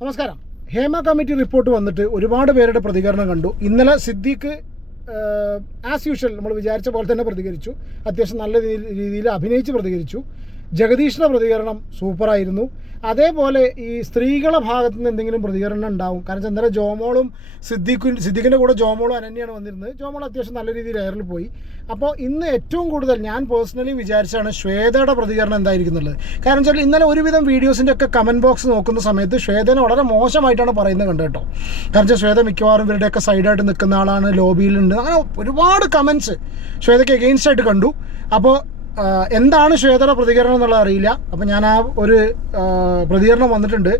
നമസ്കാരം. Hema committee report വന്നിട്ട് ഒരുപാട് പേരുടെ പ്രതികരണം കണ്ടു. ഇന്നലെ സിദ്ദീഖ് ആസ് യൂഷ്വൽ നമ്മൾ വിചാരിച്ച പോലെ തന്നെ പ്രതികരിച്ചു. അത്യാവശ്യം നല്ല രീതിയിൽ അഭിനയിച്ച് പ്രതികരിച്ചു. ജഗദീഷിൻ്റെ പ്രതികരണം സൂപ്പറായിരുന്നു. അതേപോലെ ഈ സ്ത്രീകളുടെ ഭാഗത്തു നിന്ന് എന്തെങ്കിലും പ്രതികരണം ഉണ്ടാവും. കാരണം ഇന്നലെ ജോമോളും സിദ്ദീഖിൻ്റെ കൂടെ ജോമോളും അനന്യാണ് വന്നിരുന്നത്. ജോമോൾ അത്യാവശ്യം നല്ല രീതിയിൽ എയറിൽ പോയി. അപ്പോൾ ഇന്ന് ഏറ്റവും കൂടുതൽ ഞാൻ പേഴ്സണലി വിചാരിച്ചാണ് ശ്വേതയുടെ പ്രതികരണം എന്തായിരിക്കും എന്നുള്ളത്. കാരണം വെച്ചാൽ ഇന്നലെ ഒരുവിധം വീഡിയോസിൻ്റെ ഒക്കെ കമൻറ്റ് ബോക്സ് നോക്കുന്ന സമയത്ത് ശ്വേതനെ വളരെ മോശമായിട്ടാണ് പറയുന്നത് കണ്ടു കേട്ടോ. കാരണം വെച്ചാൽ ശ്വേത മിക്കവാറും ഇവരുടെയൊക്കെ സൈഡായിട്ട് നിൽക്കുന്ന ആളാണ്, ലോബിയിലുണ്ട്, അങ്ങനെ ഒരുപാട് കമൻറ്റ്സ് ശ്വേതയ്ക്ക് എഗെയിൻസ്റ്റ് ആയിട്ട് കണ്ടു. അപ്പോൾ എന്താണ് ശ്വേതയുടെ പ്രതികരണം എന്നുള്ളത് അറിയില്ല. അപ്പോൾ ഞാൻ ആ ഒരു പ്രതികരണം വന്നിട്ടുണ്ട്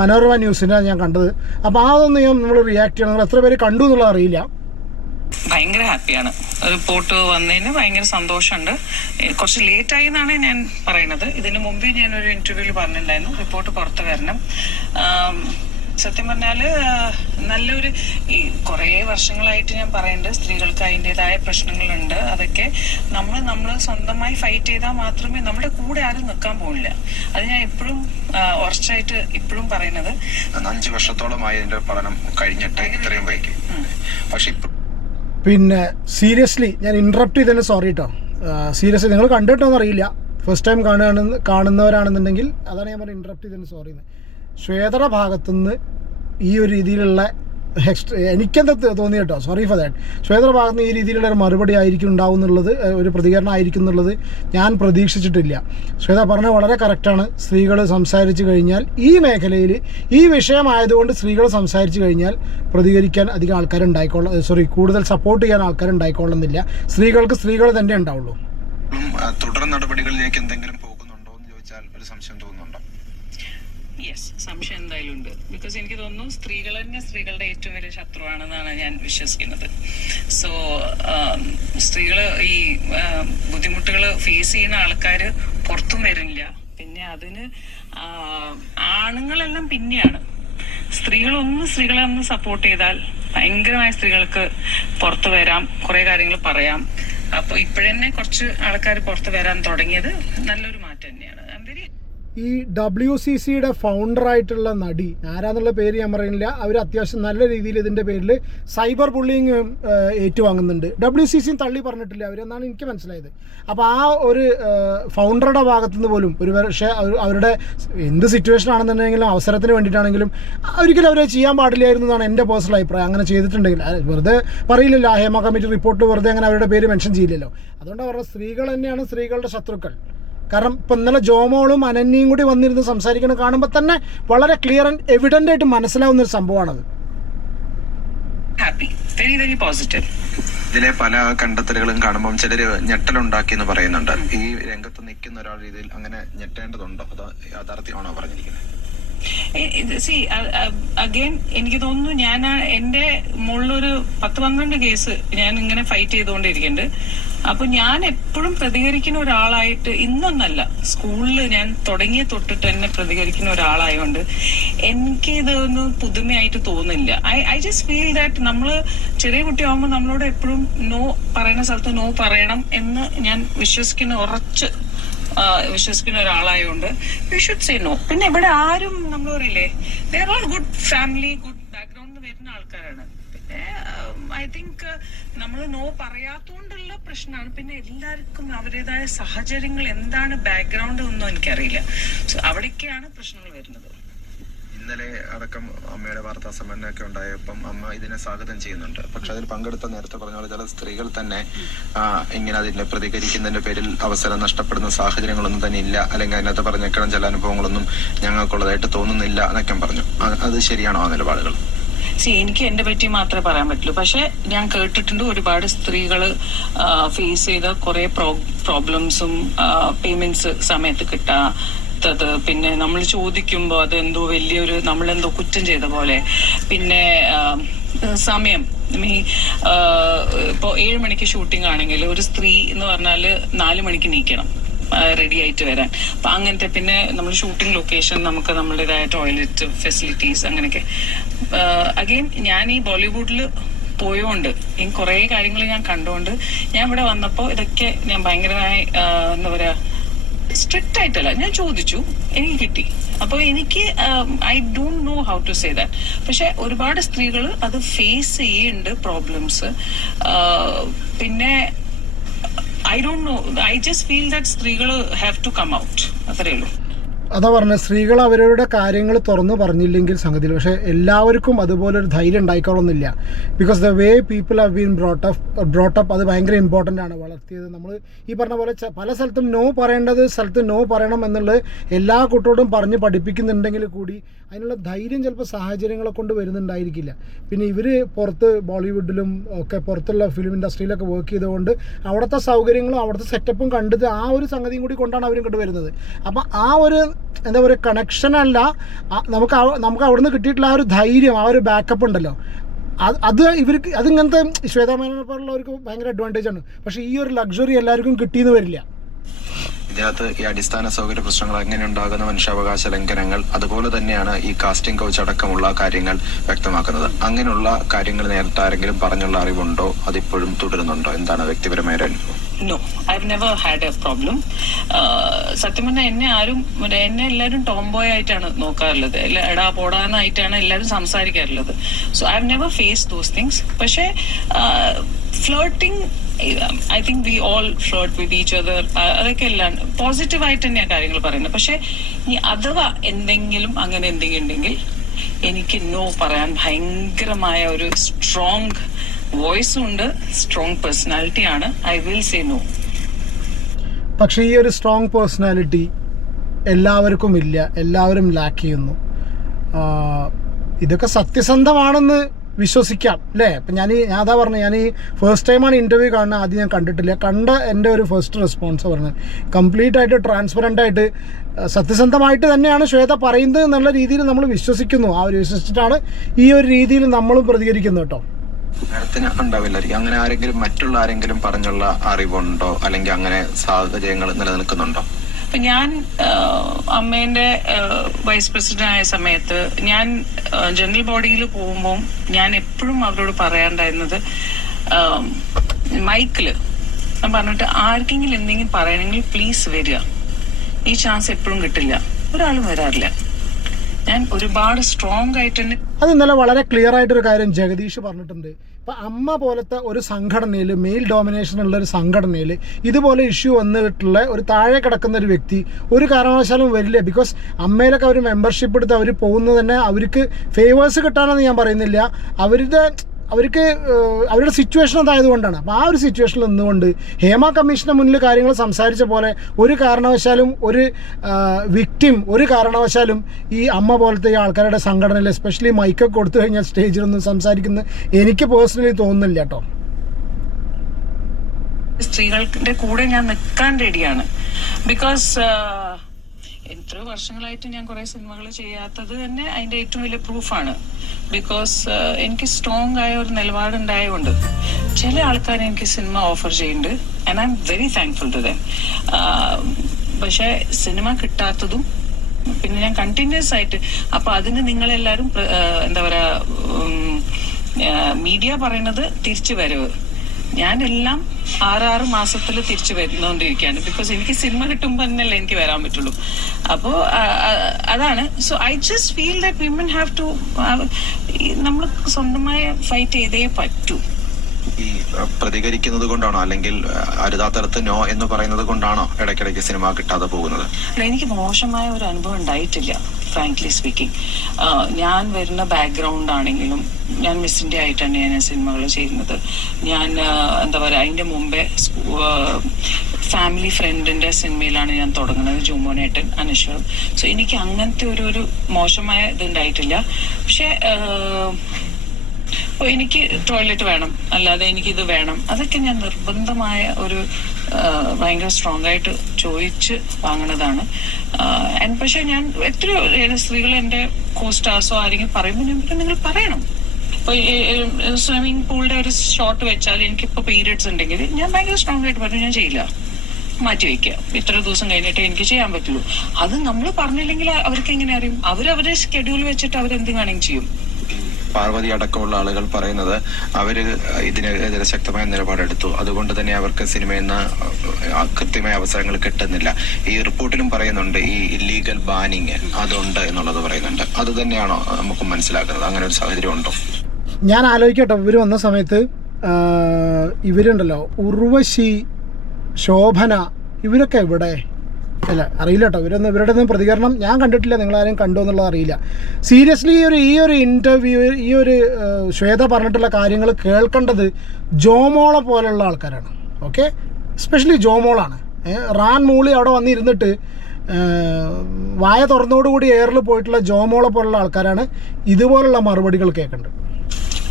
മനോരമ ന്യൂസിൻ്റെ ഞാൻ കണ്ടത്. അപ്പോൾ അതൊന്ന് നമ്മൾ റിയാക്ട് ചെയ്യണം. നിങ്ങൾ എത്ര പേര് കണ്ടു എന്നുള്ളത് അറിയില്ല. ഭയങ്കര ഹാപ്പിയാണ്. റിപ്പോർട്ട് വന്നതിന് ഭയങ്കര സന്തോഷമുണ്ട്. കുറച്ച് ലേറ്റായി എന്നാണ് ഞാൻ പറയുന്നത്. ഇതിനു മുമ്പേ ഞാനൊരു ഇന്റർവ്യൂവിൽ പറഞ്ഞിട്ടുണ്ടായിരുന്നു റിപ്പോർട്ട് പുറത്ത് വരണം. സത്യം പറഞ്ഞാല് നല്ലൊരു ഈ കുറേ വർഷങ്ങളായിട്ട് ഞാൻ പറയുന്നുണ്ട് സ്ത്രീകൾക്ക് അതിൻ്റെതായ പ്രശ്നങ്ങളുണ്ട്. അതൊക്കെ നമ്മൾ സ്വന്തമായി ഫൈറ്റ് ചെയ്താൽ മാത്രമേ നമ്മുടെ കൂടെ ആരും നിൽക്കാൻ പോകില്ല. അത് ഞാൻ എപ്പോഴും ഉറച്ചായിട്ട് ഇപ്പോഴും പറയുന്നത്. 5 വർഷത്തോളമായി അതിന്റെ പഠനം കഴിഞ്ഞിട്ട് ഇത്രയും വൈകി. പക്ഷെ പിന്നെ സീരിയസ്ലി ഞാൻ ഇൻട്രപ്റ്റ് ചെയ്തതിന് സോറി കേട്ടോ. സീരിയസ്ലി നിങ്ങൾ കണ്ടിട്ടോന്ന് അറിയില്ല. ഫസ്റ്റ് ടൈം കാണുന്നവരാണെന്നുണ്ടെങ്കിൽ അതാണ് ഞാൻ പറഞ്ഞത് ഇൻട്രപ്റ്റ് ചെയ്തതിന് സോറി. ശ്വേതയുടെ ഭാഗത്തുനിന്ന് ഈ ഒരു രീതിയിലുള്ള എനിക്കെന്താ തോന്നി കേട്ടോ, സോറി ഫോർ ദാറ്റ്. ശ്വേതയുടെ ഭാഗത്തുനിന്ന് ഈ രീതിയിലുള്ള ഒരു മറുപടി ആയിരിക്കും ഉണ്ടാവും എന്നുള്ളത്, ഒരു പ്രതികരണം ആയിരിക്കും എന്നുള്ളത് ഞാൻ പ്രതീക്ഷിച്ചിട്ടില്ല. ശ്വേത പറഞ്ഞത് വളരെ കറക്റ്റാണ്. സ്ത്രീകൾ സംസാരിച്ചു കഴിഞ്ഞാൽ ഈ മേഖലയിൽ ഈ വിഷയമായതുകൊണ്ട് സ്ത്രീകൾ സംസാരിച്ചു കഴിഞ്ഞാൽ പ്രതികരിക്കാൻ അധികം കൂടുതൽ സപ്പോർട്ട് ചെയ്യാൻ ആൾക്കാരുണ്ടായിക്കൊള്ളുന്നില്ല. സ്ത്രീകൾക്ക് സ്ത്രീകൾ തന്നെ ഉണ്ടാവുള്ളൂ. തുടർ നടപടികളിലേക്ക് എന്തെങ്കിലും പോകുന്നുണ്ടോ എന്ന് ചോദിച്ചാൽ ഒരു സംശയം തോന്നുന്നുണ്ടോ? യെസ്, സംശയം എന്തായാലും ഉണ്ട്. ബിക്കോസ് എനിക്ക് തോന്നുന്നു സ്ത്രീകൾ തന്നെ സ്ത്രീകളുടെ ഏറ്റവും വലിയ ശത്രുവാണെന്നാണ് ഞാൻ വിശ്വസിക്കുന്നത്. സോ സ്ത്രീകള് ഈ ബുദ്ധിമുട്ടുകൾ ഫേസ് ചെയ്യുന്ന ആൾക്കാർ പുറത്തും വരുന്നില്ല. പിന്നെ അതിന് ആണുങ്ങളെല്ലാം പിന്നെയാണ്. സ്ത്രീകളെ ഒന്ന് സപ്പോർട്ട് ചെയ്താൽ ഭയങ്കരമായ സ്ത്രീകൾക്ക് പുറത്തു വരാം, കുറെ കാര്യങ്ങൾ പറയാം. അപ്പൊ ഇപ്പോഴന്നെ കുറച്ച് ആൾക്കാർ പുറത്ത് വരാൻ തുടങ്ങിയത് നല്ലൊരു മാറ്റം തന്നെയാണ്. ഈ WCCയുടെ ഫൗണ്ടറായിട്ടുള്ള നടി ആരാന്നുള്ള പേര് ഞാൻ പറയുന്നില്ല. അവർ അത്യാവശ്യം നല്ല രീതിയിൽ ഇതിൻ്റെ പേരിൽ സൈബർ ബുള്ളിങ് ഏറ്റുവാങ്ങുന്നുണ്ട്. WCCയും തള്ളി പറഞ്ഞിട്ടില്ല അവരെന്നാണ് എനിക്ക് മനസ്സിലായത്. അപ്പോൾ ആ ഒരു ഫൗണ്ടറുടെ ഭാഗത്തുനിന്ന് പോലും ഒരു പക്ഷേ അവരുടെ എന്ത് സിറ്റുവേഷൻ ആണെന്നുണ്ടെങ്കിലും അവസരത്തിന് വേണ്ടിയിട്ടാണെങ്കിലും ഒരിക്കലും അവരെ ചെയ്യാൻ പാടില്ലായിരുന്നു എന്നാണ് എൻ്റെ പേഴ്സണൽ അഭിപ്രായം. അങ്ങനെ ചെയ്തിട്ടുണ്ടെങ്കിൽ വെറുതെ പറയില്ലല്ലോ, ഹേമ കമ്മിറ്റി റിപ്പോർട്ട് വെറുതെ അങ്ങനെ അവരുടെ പേര് മെൻഷൻ ചെയ്യില്ലല്ലോ. അതുകൊണ്ടാണ് പറഞ്ഞത് സ്ത്രീകൾ തന്നെയാണ് സ്ത്രീകളുടെ ശത്രുക്കൾ. കാരണം ഇപ്പം ഇന്നലെ ജോമോളും അനന്യയും കൂടി വന്നിരുന്ന് സംസാരിക്കുന്നത് കാണുമ്പോൾ തന്നെ വളരെ ക്ലിയർ ആൻഡ് എവിഡൻ്റ് ആയിട്ട് മനസ്സിലാവുന്ന ഒരു സംഭവമാണത്. ഇതിലെ പല കണ്ടെത്തലുകളും കാണുമ്പോൾ ചിലര് ഞെട്ടലുണ്ടാക്കി എന്ന് പറയുന്നുണ്ട്. ഈ രംഗത്ത് നിൽക്കുന്ന ഒരാൾ രീതിയിൽ അങ്ങനെ ഞെട്ടേണ്ടതുണ്ടോ, അതോ യാഥാർത്ഥ്യമാണോ പറഞ്ഞിരിക്കുന്നത്? അഗൈൻ എനിക്ക് തോന്നുന്നു ഞാൻ എന്റെ മുകളിലൊരു 10-12 കേസ് ഞാൻ ഇങ്ങനെ ഫൈറ്റ് ചെയ്തുകൊണ്ടിരിക്കുന്നുണ്ട്. അപ്പൊ ഞാൻ എപ്പോഴും പ്രതികരിക്കുന്ന ഒരാളായിട്ട് ഇന്നൊന്നല്ല, സ്കൂളിൽ ഞാൻ തുടങ്ങിയ തൊട്ടിട്ട് തന്നെ പ്രതികരിക്കുന്ന ഒരാളായതുകൊണ്ട് എനിക്ക് ഇതൊന്നും പുതുമയായിട്ട് തോന്നില്ല. ഐ ജസ്റ്റ് ഫീൽ ദാറ്റ് നമ്മള് ചെറിയ കുട്ടിയാവുമ്പോൾ നമ്മളോട് എപ്പോഴും നോ പറയുന്ന സ്ഥലത്ത് നോ പറയണം എന്ന് ഞാൻ ഉറച്ച് വിശ്വസിക്കുന്ന ഒരാളായതുകൊണ്ട് വി ഷുഡ് സേ നോ. പിന്നെ ഇവിടെ ആരും നമ്മൾ പറയില്ലേ, they are all good family, good ബാക്ക്ഗ്രൗണ്ടിൽ വരുന്ന ആൾക്കാരാണ്. പിന്നെ ഐ തിങ്ക് നമ്മൾ നോ പറയാത്തോണ്ടുള്ള പ്രശ്നമാണ്. പിന്നെ എല്ലാവർക്കും അവരുടേതായ സാഹചര്യങ്ങൾ എന്താണ് ബാക്ക്ഗ്രൗണ്ട് ഒന്നും എനിക്കറിയില്ല. സോ അവിടേക്കാണ് പ്രശ്നങ്ങൾ വരുന്നത്. ഇന്നലെ അടക്കം അമ്മയുടെ വാർത്താ സമ്മേളനമൊക്കെ ഉണ്ടായപ്പം അമ്മ ഇതിനെ സ്വാഗതം ചെയ്യുന്നുണ്ട്. പക്ഷെ അതിൽ പങ്കെടുത്ത നേരത്തെ പറഞ്ഞ പോലെ ചില സ്ത്രീകൾ തന്നെ ഇങ്ങനെ അതിനെ പ്രതികരിക്കുന്നതിന്റെ പേരിൽ അവസരം നഷ്ടപ്പെടുന്ന സാഹചര്യങ്ങളൊന്നും തന്നെ ഇല്ല, അല്ലെങ്കിൽ അതിനകത്ത് പറഞ്ഞേക്കണം ചില അനുഭവങ്ങളൊന്നും ഞങ്ങൾക്കുള്ളതായിട്ട് തോന്നുന്നില്ല എന്നൊക്കെ പറഞ്ഞു. അത് ശരിയാണോ ആ നിലപാടുകൾ? എനിക്ക് എന്റെ പറ്റി മാത്രമേ പറയാൻ പറ്റുള്ളൂ. പക്ഷെ ഞാൻ കേട്ടിട്ടുണ്ട് ഒരുപാട് സ്ത്രീകള് ഫേസ് ചെയ്ത കുറെ പ്രോബ്ലംസും പേയ്മെന്റ്സ് സമയത്ത് കിട്ടാത്തത്, പിന്നെ നമ്മൾ ചോദിക്കുമ്പോൾ അതെന്തോ വലിയൊരു നമ്മളെന്തോ കുറ്റം ചെയ്ത പോലെ. പിന്നെ സമയം ഇപ്പൊ 7 മണിക്ക് ഷൂട്ടിംഗ് ആണെങ്കിൽ ഒരു സ്ത്രീ എന്ന് പറഞ്ഞാല് 4 മണിക്ക് നീക്കണം റെഡി ആയിട്ട് വരാൻ. അപ്പൊ അങ്ങനത്തെ പിന്നെ നമ്മൾ ഷൂട്ടിംഗ് ലൊക്കേഷൻ നമുക്ക് നമ്മുടേതായ ടോയ്ലറ്റ് ഫെസിലിറ്റീസ് അങ്ങനെയൊക്കെ. അഗെയിൻ ഞാൻ ഈ ബോളിവുഡിൽ പോയോണ്ട് ഈ കുറെ കാര്യങ്ങൾ ഞാൻ കണ്ടുകൊണ്ട് ഞാൻ ഇവിടെ വന്നപ്പോ ഇതൊക്കെ ഞാൻ ഭയങ്കരമായി എന്താ പറയാ സ്ട്രിക്റ്റ് ആയിട്ടല്ല, ഞാൻ ചോദിച്ചു, എനിക്ക് കിട്ടി. അപ്പോൾ എനിക്ക് I don't know how to say that. പക്ഷെ ഒരുപാട് സ്ത്രീകൾ അത് ഫേസ് ചെയ്യുന്നുണ്ട് പ്രോബ്ലംസ്. പിന്നെ I don't know, I just feel that സ്ത്രീകൾ ഹാവ് ടു കം ഔട്ട്, അത്രയേ ഉള്ളൂ. അതാ പറഞ്ഞത്, സ്ത്രീകൾ അവരുടെ കാര്യങ്ങൾ തുറന്നു പറഞ്ഞില്ലെങ്കിൽ സംഗതിയിൽ, പക്ഷേ എല്ലാവർക്കും അതുപോലെ ഒരു ധൈര്യം ഉണ്ടായിക്കോളന്നില്ല. Because the way people have been brought up അത് ഭയങ്കര ഇമ്പോർട്ടൻ്റ് ആണ്. വളർത്തിയത് നമ്മൾ ഈ പറഞ്ഞ പോലെ പല സ്ഥലത്തും നോ പറയേണ്ടത് സ്ഥലത്ത് നോ പറയണം എന്നുള്ളത് എല്ലാ കുട്ടിയോടും പറഞ്ഞ് പഠിപ്പിക്കുന്നുണ്ടെങ്കിൽ കൂടി അതിനുള്ള ധൈര്യം ചിലപ്പോൾ സാഹചര്യങ്ങളെ കൊണ്ട് വരുന്നുണ്ടായിരിക്കില്ല. പിന്നെ ഇവർ പുറത്ത് ബോളിവുഡിലും ഒക്കെ പുറത്തുള്ള ഫിലിം ഇൻഡസ്ട്രിയിലൊക്കെ വർക്ക് ചെയ്തുകൊണ്ട് അവിടുത്തെ സൗകര്യങ്ങളും അവിടുത്തെ സെറ്റപ്പും കണ്ടിട്ട് ആ ഒരു സംഗതിയും കൂടി കൊണ്ടാണ് അവരും ഇങ്ങോട്ട് വരുന്നത്. അപ്പോൾ ആ ഒരു എന്താ പറയുക കണക്ഷനല്ല, നമുക്ക് അവിടുന്ന് കിട്ടിയിട്ടുള്ള ആ ഒരു ധൈര്യം, ആ ഒരു ബാക്കപ്പ് ഉണ്ടല്ലോ, അത് ഇവർക്ക് അതിങ്ങനത്തെ ശ്വേതാമേനോനെ പോലുള്ളവർക്ക് ഭയങ്കര അഡ്വാൻറ്റേജ് ആണ്. പക്ഷേ ഈ ഒരു ലക്ഷറി എല്ലാവർക്കും കിട്ടിയെന്ന് വരില്ല. ഇതിനകത്ത് ഈ അടിസ്ഥാന സൗകര്യ പ്രശ്നങ്ങൾ എങ്ങനെ ഉണ്ടാകുന്ന മനുഷ്യാവകാശ ലംഘനങ്ങൾ, അതുപോലെ തന്നെയാണ് ഈ കാസ്റ്റിംഗ് കൗച്ച് അടക്കമുള്ള കാര്യങ്ങൾ വ്യക്തമാക്കുന്നത്. അങ്ങനെയുള്ള കാര്യങ്ങൾ നേരത്തെ ആരെങ്കിലും പറഞ്ഞുള്ള അറിവുണ്ടോ, അതിപ്പോഴും തുടരുന്നുണ്ടോ? എന്താണ് വ്യക്തിപരമായ ഒരു അനുഭവം? No, I have never had a problem. സത്യം പറഞ്ഞാൽ എന്നെ എല്ലാവരും ടോംബോയ് ആയിട്ടാണ് നോക്കാറുള്ളത്, എടാ പോടാന്നായിട്ടാണ് എല്ലാവരും സംസാരിക്കാറുള്ളത്. So I have never face those things. പക്ഷേ flirting, I think we all flirt with each other, അതൊക്കെ എല്ലാം പോസിറ്റീവായിട്ട് തന്നെയാണ് കാര്യങ്ങൾ പറയുന്നത്. പക്ഷെ ഈ അഥവാ എന്തെങ്കിലും അങ്ങനെ എന്തെങ്കിലും ഉണ്ടെങ്കിൽ എനിക്ക് നോ പറയാൻ ഭയങ്കരമായ ഒരു സ്ട്രോങ് വോയിസും ഉണ്ട്, സ്ട്രോങ് പേഴ്സണാലിറ്റിയാണ്. I will say no. പക്ഷേ ഈ ഒരു സ്ട്രോങ് പേഴ്സണാലിറ്റി എല്ലാവർക്കും ഇല്ല, എല്ലാവരും ലാക്ക് ചെയ്യുന്നു. ഇതൊക്കെ സത്യസന്ധമാണെന്ന് വിശ്വസിക്കാം അല്ലേ? അപ്പം ഞാൻ അതാ പറഞ്ഞത്, ഞാൻ ഈ ഫസ്റ്റ് ടൈമാണ് ഇൻ്റർവ്യൂ കാണുന്നത്. ആദ്യം ഞാൻ കണ്ടിട്ടില്ല. എൻ്റെ ഒരു ഫസ്റ്റ് റെസ്പോൺസ് പറഞ്ഞത് കംപ്ലീറ്റ് ആയിട്ട് ട്രാൻസ്പെറൻ്റ് ആയിട്ട് സത്യസന്ധമായിട്ട് തന്നെയാണ് ശ്വേത പറയുന്നത് എന്നുള്ള രീതിയിൽ നമ്മൾ വിശ്വസിക്കുന്നു. ആ ഒരു വിശ്വസിച്ചിട്ടാണ് ഈ ഒരു രീതിയിൽ നമ്മളും പ്രതികരിക്കുന്നത് കേട്ടോ. നേരത്തിന് ഉണ്ടാവില്ലായിരിക്കും അങ്ങനെ ആരെങ്കിലും മറ്റുള്ള ആരെങ്കിലും പറഞ്ഞുള്ള അറിവുണ്ടോ, അല്ലെങ്കിൽ അങ്ങനെ സാഹചര്യങ്ങൾ നിലനിൽക്കുന്നുണ്ടോ? ഞാൻ അമ്മേന്റെ വൈസ് പ്രസിഡന്റ് ആയ സമയത്ത് ഞാൻ ജനറൽ ബോഡിയിൽ പോകുമ്പോൾ ഞാൻ എപ്പോഴും അവരോട് പറയാറുണ്ടായിരുന്നത്, മൈക്കില് ഞാൻ പറഞ്ഞിട്ട് ആർക്കെങ്കിലും എന്തെങ്കിലും പറയണമെങ്കിൽ പ്ലീസ് വരിക, ഈ ചാൻസ് എപ്പോഴും കിട്ടില്ല, ഒരാളും വരാറില്ല. ഞാൻ ഒരുപാട് സ്ട്രോങ് ആയിട്ട് തന്നെ. അത് ഇന്നലെ വളരെ ക്ലിയർ ആയിട്ടൊരു കാര്യം ജഗദീഷ് പറഞ്ഞിട്ടുണ്ട്. ഇപ്പം അമ്മ പോലത്തെ ഒരു സംഘടനയിൽ, മെയിൽ ഡോമിനേഷൻ ഉള്ള ഒരു സംഘടനയിൽ ഇതുപോലെ ഇഷ്യൂ വന്നിട്ടുള്ള ഒരു താഴെ കിടക്കുന്ന ഒരു വ്യക്തി ഒരു കാരണവശാലും വരില്ല. ബിക്കോസ് അമ്മയിലൊക്കെ അവർ മെമ്പർഷിപ്പ് എടുത്ത് അവർ പോകുന്നത് തന്നെ അവർക്ക് ഫേവേഴ്സ് കിട്ടാനെന്ന് ഞാൻ പറയുന്നില്ല, അവർക്ക് അവരുടെ സിറ്റുവേഷൻ അതായതുകൊണ്ടാണ്. അപ്പോൾ ആ ഒരു സിറ്റുവേഷനിൽ നിന്നുകൊണ്ട് ഹേമ കമ്മീഷന് മുന്നിൽ കാര്യങ്ങൾ സംസാരിച്ച പോലെ ഒരു കാരണവശാലും ഒരു വിക്ടിം ഒരു കാരണവശാലും ഈ അമ്മ പോലത്തെ ഈ ആൾക്കാരുടെ സംഘടനയിൽ എസ്പെഷ്യലി മൈക്കൊക്കെ കൊടുത്തു കഴിഞ്ഞാൽ സ്റ്റേജിലൊന്നും സംസാരിക്കുന്നത് എനിക്ക് പേഴ്സണലി തോന്നുന്നില്ല കേട്ടോ. സ്ത്രീകളുടെ കൂടെ ഞാൻ നിൽക്കാൻ റെഡിയാണ്. ബിക്കോസ് എത്രയോ വർഷങ്ങളായിട്ട് ഞാൻ കുറെ സിനിമകൾ ചെയ്യാത്തത് തന്നെ അതിന്റെ ഏറ്റവും വലിയ പ്രൂഫാണ്. ബിക്കോസ് എനിക്ക് സ്ട്രോങ് ആയ ഒരു നിലപാടുണ്ടായതുകൊണ്ട് ചില ആൾക്കാർ എനിക്ക് സിനിമ ഓഫർ ചെയ്യുന്നുണ്ട്, and I'm very thankful to them. പക്ഷെ സിനിമ കിട്ടാത്തതും പിന്നെ ഞാൻ കണ്ടിന്യൂസ് ആയിട്ട്, അപ്പൊ അതിന് നിങ്ങളെല്ലാരും എന്താ പറയാ, മീഡിയ പറയുന്നത് തിരിച്ചു വരവ്, ഞാനെല്ലാം 6 മാസത്തിൽ തിരിച്ചു വരുന്നോണ്ടിരിക്കുകയാണ്. ബിക്കോസ് എനിക്ക് സിനിമ കിട്ടുമ്പോൾ തന്നെയല്ലേ എനിക്ക് വരാൻ പറ്റുള്ളൂ. അപ്പോൾ അതാണ്. So I just feel that women have to, നമ്മൾ സ്വന്തമായി ഫൈറ്റ് ചെയ്തേ പറ്റൂ. ഈ പ്രതികരിക്കുന്നത് കൊണ്ടാണോ, അല്ലെങ്കിൽ അരുതാത്തടത്ത് നോ എന്ന് പറയുന്നത് കൊണ്ടാണോ ഇടയ്ക്കിടയ്ക്ക് സിനിമ കിട്ടാതെ പോകുന്നത്? എനിക്ക് മോശമായ ഒരു അനുഭവം ഉണ്ടായിട്ടില്ല, ഫ്രാങ്ക്ലി സ്പീക്കിംഗ്. ഞാൻ വരുന്ന ബാക്ക്ഗ്രൗണ്ട് ആണെങ്കിലും ഞാൻ മിസ് ഇന്ത്യ ആയിട്ടാണ് ഞാൻ സിനിമകൾ ചെയ്യുന്നത്. ഞാൻ എന്താ പറയുക, അതിൻ്റെ മുമ്പേ ഫാമിലി ഫ്രണ്ടിന്റെ സിനിമയിലാണ് ഞാൻ തുടങ്ങുന്നത്, ജുമോനേട്ടൻ അനശ്വരം. സോ എനിക്ക് അങ്ങനത്തെ ഒരു മോശമായ ഇതുണ്ടായിട്ടില്ല. പക്ഷെ എനിക്ക് ടോയ്ലറ്റ് വേണം, അല്ലാതെ എനിക്കിത് വേണം, അതൊക്കെ ഞാൻ നിർബന്ധമായ ഒരു ഭയങ്കര സ്ട്രോങ് ആയിട്ട് ചോദിച്ച് വാങ്ങണതാണ്. പക്ഷെ ഞാൻ എത്രയോ സ്ത്രീകൾ എൻ്റെ കോസ്റ്റാർസോ ആരെങ്കിലും പറയുമ്പോൾ ഞാൻ നിങ്ങൾ പറയണം. ഇപ്പൊ സ്വിമ്മിംഗ് പൂളിന്റെ ഒരു ഷോട്ട് വെച്ചാൽ എനിക്കിപ്പോ പീരിയഡ്സ് ഉണ്ടെങ്കിൽ ഞാൻ ഭയങ്കര സ്ട്രോങ് ആയിട്ട് പറഞ്ഞു ഞാൻ ചെയ്യില്ല, മാറ്റി വെക്കുക, ഇത്ര ദിവസം കഴിഞ്ഞിട്ടേ എനിക്ക് ചെയ്യാൻ പറ്റുള്ളൂ. അത് നമ്മൾ പറഞ്ഞില്ലെങ്കിൽ അവർക്ക് എങ്ങനെ അറിയും? അവരവരുടെ ഷെഡ്യൂൾ വെച്ചിട്ട് അവരെന്ത് വേണമെങ്കിൽ ചെയ്യും. പാർവതി അടക്കമുള്ള ആളുകൾ പറയുന്നത് അവര് ഇതിനെതിരെ ശക്തമായ നിലപാടെടുത്തു, അതുകൊണ്ട് തന്നെ അവർക്ക് സിനിമയിൽ നിന്ന് കൃത്യമായ അവസരങ്ങൾ കിട്ടുന്നില്ല. ഈ റിപ്പോർട്ടിലും പറയുന്നുണ്ട് ഈ ഇല്ലീഗൽ ബാനിങ് അതുണ്ട് എന്നുള്ളത് പറയുന്നുണ്ട്. അത് തന്നെയാണോ നമുക്ക് മനസ്സിലാക്കുന്നത്? അങ്ങനെ ഒരു സാഹചര്യം ഉണ്ടോ? ഞാൻ ആലോചിക്കട്ടോ, ഇവർ വന്ന സമയത്ത് ഇവരുണ്ടല്ലോ, ഉർവശി, ശോഭന, ഇവരൊക്കെ എവിടെ? അല്ല, അറിയില്ല കേട്ടോ. ഇവരുടെ ഒന്നും പ്രതികരണം ഞാൻ കണ്ടിട്ടില്ല. നിങ്ങളാരും കണ്ടോ എന്നുള്ളത് അറിയില്ല. സീരിയസ്ലി ഈ ഒരു ഇൻ്റർവ്യൂ, ഈ ഒരു ശ്വേത പറഞ്ഞിട്ടുള്ള കാര്യങ്ങൾ കേൾക്കേണ്ടത് ജോമോളെ പോലുള്ള ആൾക്കാരാണ്. Okay, especially ജോമോളാണ്. റാൻ മൂളി അവിടെ വന്നിരുന്നിട്ട് വായ തുറന്നോടുകൂടി എയറിൽ പോയിട്ടുള്ള ജോമോളെ പോലുള്ള ആൾക്കാരാണ് ഇതുപോലുള്ള മറുപടികൾ കേൾക്കേണ്ടത്.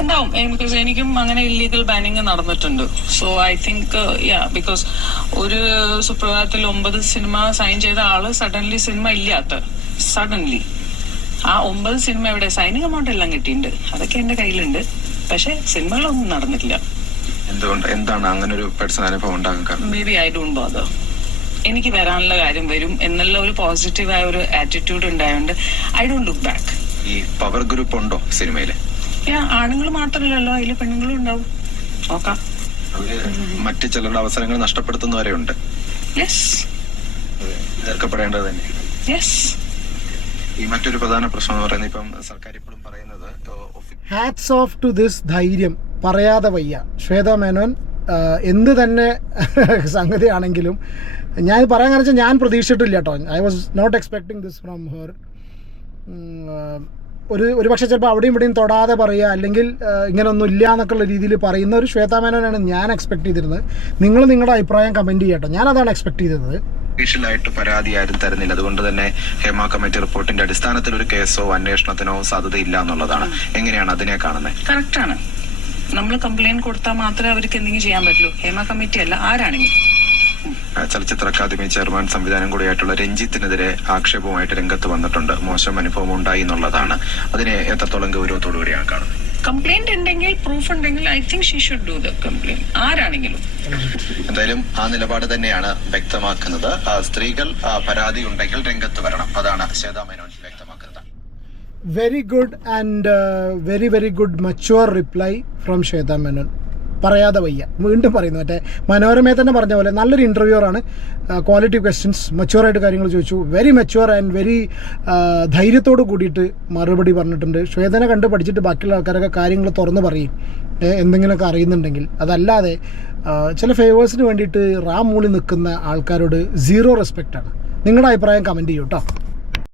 ഉണ്ടാവും, ബിക്കോസ് എനിക്കും അങ്ങനെ ഇല്ലീഗൽ ബാനിങ് നടന്നിട്ടുണ്ട്. സോ ഐ തിങ്ക് ബിക്കോസ് ഒരു സുപ്രഭാതത്തിൽ 9 സിനിമ സൈൻ ചെയ്ത ആള് സഡൻലി സിനിമ ഇല്ലാത്ത സഡൻലി ആ 9 സിനിമ എവിടെ? സൈനിങ് എമൗണ്ട് എല്ലാം കിട്ടിയിട്ടുണ്ട്, അതൊക്കെ എന്റെ കയ്യിലുണ്ട്. പക്ഷെ സിനിമകളൊന്നും നടന്നിട്ടില്ല. എന്താണ് അങ്ങനെ ഒരു പേഴ്സണൽ അനുഭവം ഉണ്ടാകാൻ കാരണം? May be I don't bother. എനിക്ക് വരാനുള്ള കാര്യം വരും എന്നുള്ള ഒരു പോസിറ്റീവായ ഒരു ആറ്റിറ്റ്യൂഡ് ഉണ്ടായതുകൊണ്ട് ഐ ഡോണ്ട് ലുക്ക് ബാക്ക്. ഈ പവർ ഗ്രൂപ്പ് ഉണ്ടോ സിനിമയില്? ആണുങ്ങൾ മാത്രമല്ലല്ലോ, അതിൽ പെണ്ണുങ്ങളും ഉണ്ടാവും. നോക്കാം. മറ്റു ചിലരുടെ അവസരങ്ങൾ നഷ്ടപ്പെടുത്തുന്നവരെ ഉണ്ട്. എതിർക്കപ്പെടേണ്ടത് തന്നെ. ഈ മറ്റൊരു പ്രധാന പ്രശ്നം എന്ന് പറയുന്നത് ഇപ്പം സർക്കാർ ഇപ്പോഴും പറയുന്നത് ഹാറ്റ്സ് ഓഫ് ടു ദിസ് ധൈര്യം പറയാതെ വയ്യ. ശ്വേത മേനോൻ എന്ത് തന്നെ സംഗതിയാണെങ്കിലും ഞാൻ പറയാൻ കാരണം വെച്ചാൽ ഞാൻ പ്രതീക്ഷിച്ചിട്ടില്ല കേട്ടോ. I was not expecting this from her. ഒരു പക്ഷേ ചിലപ്പോൾ അവിടെയും ഇവിടെയും തൊടാതെ പറയുക, അല്ലെങ്കിൽ ഇങ്ങനെയൊന്നും ഇല്ല എന്നൊക്കെയുള്ള രീതിയിൽ പറയുന്ന ഒരു ശ്വേത മേനോനാണ് ഞാൻ എക്സ്പെക്ട് ചെയ്തിരുന്നത്. നിങ്ങൾ നിങ്ങളുടെ അഭിപ്രായം കമൻറ്റ് ചെയ്യട്ടോ. ഞാനതാണ് എക്സ്പെക്ട് ചെയ്തത്. ഒഫീഷ്യലായിട്ട് പരാതി ആരും തരുന്നില്ല, അതുകൊണ്ട് തന്നെ ഹേമ കമ്മിറ്റി റിപ്പോർട്ടിന്റെ അടിസ്ഥാനത്തിൽ ഒരു കേസോ അന്വേഷണത്തിനോ സാധ്യതയില്ല എന്നുള്ളതാണ്. എങ്ങനെയാണ് അതിനെ കാണുന്നത്? കറക്റ്റാണ്. നമ്മൾ കംപ്ലൈന്റ് കൊടുത്താൽ മാത്രമേ അവർക്ക് എന്തെങ്കിലും ചെയ്യാൻ പറ്റുള്ളൂ. ഹേമ കമ്മിറ്റി അല്ല, ആരാണെങ്കിലും. ചലച്ചിത്ര അക്കാദമി ചെയർമാൻ സംവിധാനം കൂടിയായിട്ടുള്ള രഞ്ജിത്തിനെതിരെ ആക്ഷേപവുമായിട്ട് രംഗത്ത് വന്നിട്ടുണ്ട്. മോശം അനുഭവം ഉണ്ടായി എന്നുള്ളതാണ്. അതിനെ എത്രത്തോളം ഗൗരവത്തോടു കൂടിയാണ് കാണുന്നത്? കംപ്ലൈന്റ് ഉണ്ടെങ്കിൽ, പ്രൂഫ് ഉണ്ടെങ്കിൽ I think she should do the complaint, ആരാണെങ്കിലും. എന്തായാലും ആ നിലപാട് തന്നെയാണ് വ്യക്തമാക്കുന്നത്. സ്ത്രീകൾ പരാതി ഉണ്ടെങ്കിൽ രംഗത്ത് വരണം, അതാണ് ശ്വേത മേനോൻ വ്യക്തമാക്കുന്നത്. Very good and very good mature reply from Shweta Menon. പറയാതെ വയ്യ. വീണ്ടും പറയുന്നു, മറ്റേ മനോരമയെ തന്നെ പറഞ്ഞ പോലെ നല്ലൊരു ഇൻ്റർവ്യൂറാണ്. ക്വാളിറ്റി ക്വസ്റ്റ്യൻസ്, മച്വറായിട്ട് കാര്യങ്ങൾ ചോദിച്ചു. വെരി മച്വർ ആൻഡ് വെരി ധൈര്യത്തോട് കൂടിയിട്ട് മറുപടി പറഞ്ഞിട്ടുണ്ട്. ശ്വേതനെ കണ്ട് പഠിച്ചിട്ട് ബാക്കിയുള്ള ആൾക്കാരൊക്കെ കാര്യങ്ങൾ തുറന്ന് പറയും, എന്തെങ്കിലുമൊക്കെ അറിയുന്നുണ്ടെങ്കിൽ. അതല്ലാതെ ചില ഫേവേഴ്സിന് വേണ്ടിയിട്ട് റാം മൂളി നിൽക്കുന്ന ആൾക്കാരോട് 0 റെസ്പെക്റ്റാണ്. നിങ്ങളുടെ അഭിപ്രായം കമൻറ്റ് ചെയ്യൂ കേട്ടോ.